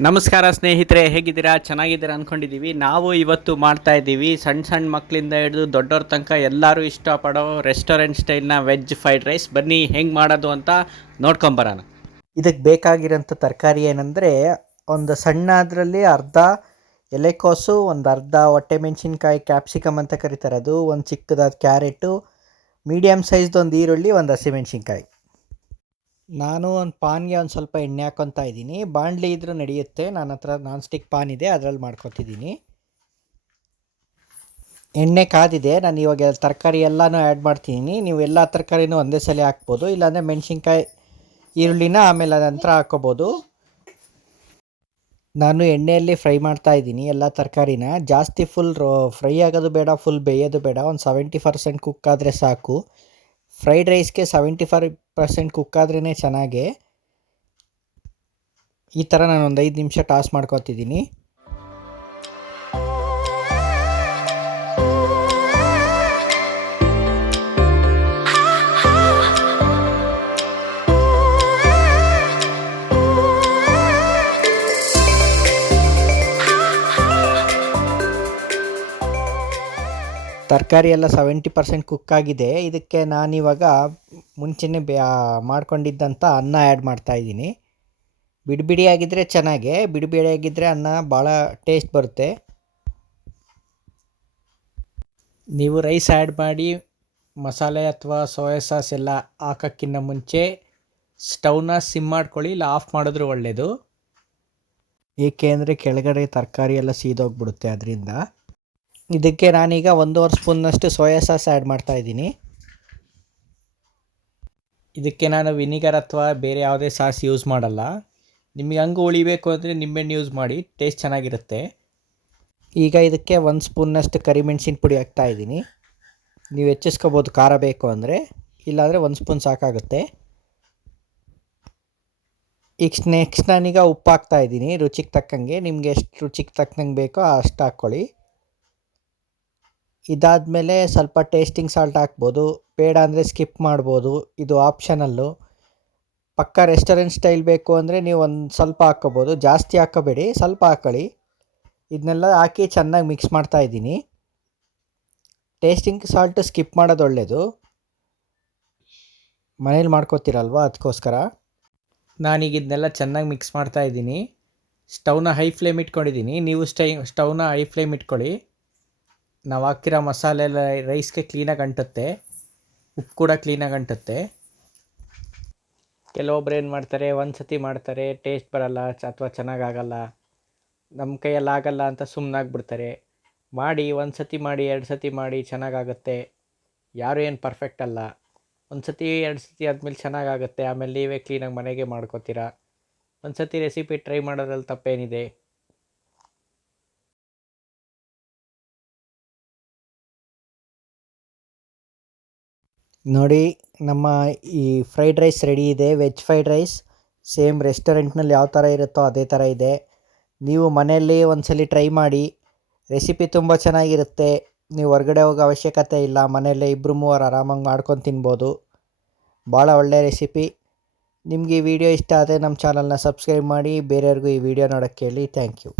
ನಮಸ್ಕಾರ ಸ್ನೇಹಿತರೆ, ಹೇಗಿದ್ದೀರಾ? ಚೆನ್ನಾಗಿದ್ದೀರಾ ಅಂದ್ಕೊಂಡಿದ್ದೀವಿ. ನಾವು ಇವತ್ತು ಮಾಡ್ತಾ ಇದ್ದೀವಿ ಸಣ್ಣ ಸಣ್ಣ ಮಕ್ಕಳಿಂದ ಹಿಡಿದು ದೊಡ್ಡವ್ರ ತನಕ ಎಲ್ಲರೂ ಇಷ್ಟಪಡೋ ರೆಸ್ಟೋರೆಂಟ್ ಸ್ಟೈಲ್ನ ವೆಜ್ ಫ್ರೈಡ್ ರೈಸ್. ಬನ್ನಿ ಹೆಂಗೆ ಮಾಡೋದು ಅಂತ ನೋಡ್ಕೊಂಬರೋಣ. ಇದಕ್ಕೆ ಬೇಕಾಗಿರೋಂಥ ತರಕಾರಿ ಏನಂದರೆ, ಒಂದು ಸಣ್ಣ ಅದರಲ್ಲಿ ಅರ್ಧ ಎಲೆಕೋಸು, ಒಂದು ಅರ್ಧ ಹೊಟ್ಟೆ ಮೆಣಸಿನ್ಕಾಯಿ, ಕ್ಯಾಪ್ಸಿಕಮ್ ಅಂತ ಕರೀತಾರೆ ಅದು, ಒಂದು ಚಿಕ್ಕದಾದ ಕ್ಯಾರೆಟು, ಮೀಡಿಯಮ್ ಸೈಜ್ದು ಒಂದು ಈರುಳ್ಳಿ, ಒಂದು ಹಸಿಮೆಣ್ಸಿನ್ಕಾಯಿ. ನಾನು ಒಂದು ಪಾನ್ಗೆ ಒಂದು ಸ್ವಲ್ಪ ಎಣ್ಣೆ ಹಾಕ್ಕೊತಾ ಇದ್ದೀನಿ. ಬಾಣಲಿ ಇದ್ರೂ ನಡೆಯುತ್ತೆ, ನನ್ನ ಹತ್ರ ನಾನ್ ಸ್ಟಿಕ್ ಪಾನ್ ಇದೆ, ಅದರಲ್ಲಿ ಮಾಡ್ಕೊತಿದ್ದೀನಿ. ಎಣ್ಣೆ ಕಾದಿದೆ. ನಾನು ಇವಾಗ ತರಕಾರಿ ಎಲ್ಲನೂ ಆ್ಯಡ್ ಮಾಡ್ತಿದ್ದೀನಿ. ನೀವು ಎಲ್ಲ ತರಕಾರಿನೂ ಒಂದೇ ಸಲ ಹಾಕ್ಬೋದು, ಇಲ್ಲಾಂದರೆ ಮೆಣಸಿನ್ಕಾಯಿ ಈರುಳ್ಳಿನ ಆಮೇಲೆ ನಂತರ ಹಾಕ್ಕೋಬೋದು. ನಾನು ಎಣ್ಣೆಯಲ್ಲಿ ಫ್ರೈ ಮಾಡ್ತಾ ಇದ್ದೀನಿ ಎಲ್ಲ ತರಕಾರಿನ. ಜಾಸ್ತಿ ಫುಲ್ ಫ್ರೈ ಆಗೋದು ಬೇಡ, ಫುಲ್ ಬೇಯೋದು ಬೇಡ. ಒಂದು 70% ಕುಕ್ ಆದರೆ ಸಾಕು. ಫ್ರೈಡ್ ರೈಸ್ಗೆ 75% ಕುಕ್ ಆದ್ರೇ ಚೆನ್ನಾಗೆ. ಈ ಥರ ನಾನು ಒಂದು 5 ನಿಮಿಷ ಟಾಸ್ ಮಾಡ್ಕೊತಿದ್ದೀನಿ. ತರಕಾರಿ ಎಲ್ಲ 70% ಕುಕ್ ಆಗಿದೆ. ಇದಕ್ಕೆ ನಾನಿವಾಗ ಮುಂಚೆನೇ ಮಾಡ್ಕೊಂಡಿದ್ದಂಥ ಅನ್ನ ಆ್ಯಡ್ ಮಾಡ್ತಾಯಿದ್ದೀನಿ. ಬಿಡಿಬಿಡಿಯಾಗಿದ್ದರೆ ಚೆನ್ನಾಗೆ, ಬಿಡಿಬಿಡಿಯಾಗಿದ್ದರೆ ಅನ್ನ ಭಾಳ ಟೇಸ್ಟ್ ಬರುತ್ತೆ. ನೀವು ರೈಸ್ ಆ್ಯಡ್ ಮಾಡಿ ಮಸಾಲೆ ಅಥವಾ ಸೋಯಾ ಸಾಸ್ ಎಲ್ಲ ಹಾಕೋಕ್ಕಿಂತ ಮುಂಚೆ ಸ್ಟವ್ನ ಸಿಮ್ ಮಾಡ್ಕೊಳ್ಳಿ, ಇಲ್ಲ ಆಫ್ ಮಾಡಿದ್ರು ಒಳ್ಳೆಯದು. ಏಕೆ ಅಂದರೆ ಕೆಳಗಡೆ ತರಕಾರಿ ಎಲ್ಲ ಸೀದೋಗ್ಬಿಡುತ್ತೆ ಅದರಿಂದ. ಇದಕ್ಕೆ ನಾನೀಗ 1.5 ಸ್ಪೂನ್ನಷ್ಟು ಸೋಯಾ ಸಾಸ್ ಆ್ಯಡ್ ಮಾಡ್ತಾಯಿದ್ದೀನಿ. ಇದಕ್ಕೆ ನಾನು ವಿನಿಗರ್ ಅಥವಾ ಬೇರೆ ಯಾವುದೇ ಸಾಸ್ ಯೂಸ್ ಮಾಡಲ್ಲ. ನಿಮಗೆ ಹಂಗೆ ಉಳಿಬೇಕು ಅಂದರೆ ನಿಂಬೆಹಣ್ಣು ಯೂಸ್ ಮಾಡಿ, ಟೇಸ್ಟ್ ಚೆನ್ನಾಗಿರುತ್ತೆ. ಈಗ ಇದಕ್ಕೆ 1 ಸ್ಪೂನ್ನಷ್ಟು ಕರಿಮೆಣಸಿನ ಪುಡಿ ಹಾಕ್ತಾಯಿದ್ದೀನಿ. ನೀವು ಹೆಚ್ಚಿಸ್ಕೋಬೋದು ಖಾರ ಬೇಕು ಅಂದರೆ, ಇಲ್ಲಾಂದರೆ 1 ಸ್ಪೂನ್ ಸಾಕಾಗುತ್ತೆ. ಈಗ ನೆಕ್ಸ್ಟ್ ನಾನೀಗ ಉಪ್ಪು ಹಾಕ್ತಾಯಿದ್ದೀನಿ ರುಚಿಗೆ ತಕ್ಕಂಗೆ. ನಿಮಗೆ ಎಷ್ಟು ರುಚಿಗೆ ತಕ್ಕಂಗೆ ಬೇಕೋ ಅಷ್ಟು ಹಾಕ್ಕೊಳ್ಳಿ. ಇದಾದಮೇಲೆ ಸ್ವಲ್ಪ ಟೇಸ್ಟಿಂಗ್ ಸಾಲ್ಟ್ ಹಾಕ್ಬೋದು, ಬೇಡ ಅಂದರೆ ಸ್ಕಿಪ್ ಮಾಡ್ಬೋದು, ಇದು ಆಪ್ಷನಲ್ಲು. ಪಕ್ಕ ರೆಸ್ಟೋರೆಂಟ್ ಸ್ಟೈಲ್ ಬೇಕು ಅಂದರೆ ನೀವು ಒಂದು ಸ್ವಲ್ಪ ಹಾಕ್ಕೋಬೋದು, ಜಾಸ್ತಿ ಹಾಕ್ಕೋಬೇಡಿ, ಸ್ವಲ್ಪ ಹಾಕ್ಕೊಳ್ಳಿ. ಇದನ್ನೆಲ್ಲ ಹಾಕಿ ಚೆನ್ನಾಗಿ ಮಿಕ್ಸ್ ಮಾಡ್ತಾಯಿದ್ದೀನಿ. ಟೇಸ್ಟಿಂಗ್ ಸಾಲ್ಟು ಸ್ಕಿಪ್ ಮಾಡೋದು ಒಳ್ಳೆಯದು, ಮನೇಲಿ ಮಾಡ್ಕೋತೀರಲ್ವ ಅದಕ್ಕೋಸ್ಕರ. ನಾನೀಗ ಇದನ್ನೆಲ್ಲ ಚೆನ್ನಾಗಿ ಮಿಕ್ಸ್ ಮಾಡ್ತಾಯಿದ್ದೀನಿ. ಸ್ಟವ್ನ ಹೈ ಫ್ಲೇಮ್ ಇಟ್ಕೊಂಡಿದ್ದೀನಿ. ನೀವು ಸ್ಟವ್ನ ಹೈ ಫ್ಲೇಮ್ ಇಟ್ಕೊಳ್ಳಿ. ನಾವು ಹಾಕಿರೋ ಮಸಾಲೆ ಎಲ್ಲ ರೈಸ್ಗೆ ಕ್ಲೀನಾಗಿ ಅಂಟುತ್ತೆ, ಉಪ್ಪು ಕೂಡ ಕ್ಲೀನಾಗಿ ಅಂಟುತ್ತೆ. ಕೆಲವೊಬ್ರು ಏನು ಮಾಡ್ತಾರೆ, ಒಂದು ಸತಿ ಮಾಡ್ತಾರೆ, ಟೇಸ್ಟ್ ಬರಲ್ಲ ಅಥವಾ ಚೆನ್ನಾಗಾಗಲ್ಲ, ನಮ್ಮ ಕೈಯಲ್ಲಿ ಆಗಲ್ಲ ಅಂತ ಸುಮ್ಮನಾಗ್ಬಿಡ್ತಾರೆ. ಮಾಡಿ, ಒಂದು ಸತಿ ಮಾಡಿ, 2 ಸತಿ ಮಾಡಿ, ಚೆನ್ನಾಗಾಗುತ್ತೆ. ಯಾರೂ ಏನು ಪರ್ಫೆಕ್ಟ್ ಅಲ್ಲ. 1 ಸತಿ 2 ಸತಿ ಆದಮೇಲೆ ಚೆನ್ನಾಗಾಗುತ್ತೆ, ಆಮೇಲೆ ನೀವೇ ಕ್ಲೀನಾಗಿ ಮನೆಗೆ ಮಾಡ್ಕೋತೀರಾ. ಒಂದು ಸತಿ ರೆಸಿಪಿ ಟ್ರೈ ಮಾಡೋದ್ರಲ್ಲಿ ತಪ್ಪೇನಿದೆ. ನೋಡಿ, ನಮ್ಮ ಈ ಫ್ರೈಡ್ ರೈಸ್ ರೆಡಿ ಇದೆ. ವೆಜ್ ಫ್ರೈಡ್ ರೈಸ್ ಸೇಮ್ ರೆಸ್ಟೋರೆಂಟ್ನಲ್ಲಿ ಯಾವ ಥರ ಇರುತ್ತೋ ಅದೇ ಥರ ಇದೆ. ನೀವು ಮನೆಯಲ್ಲಿ ಒಂದ್ಸಲಿ ಟ್ರೈ ಮಾಡಿ. ರೆಸಿಪಿ ತುಂಬ ಚೆನ್ನಾಗಿರುತ್ತೆ. ನೀವು ಹೊರಗಡೆ ಹೋಗೋ ಅವಶ್ಯಕತೆ ಇಲ್ಲ, ಮನೆಯಲ್ಲೇ 2-3 ಆರಾಮಾಗಿ ಮಾಡ್ಕೊಂಡು ತಿನ್ಬೋದು. ಭಾಳ ಒಳ್ಳೆಯ ರೆಸಿಪಿ. ನಿಮಗೆ ಈ ವಿಡಿಯೋ ಇಷ್ಟ ಆದರೆ ನಮ್ಮ ಚಾನಲ್ನ ಸಬ್ಸ್ಕ್ರೈಬ್ ಮಾಡಿ, ಬೇರೆಯವ್ರಿಗೂ ಈ ವಿಡಿಯೋ ನೋಡೋಕ್ಕೆ ಹೇಳಿ. Thank you.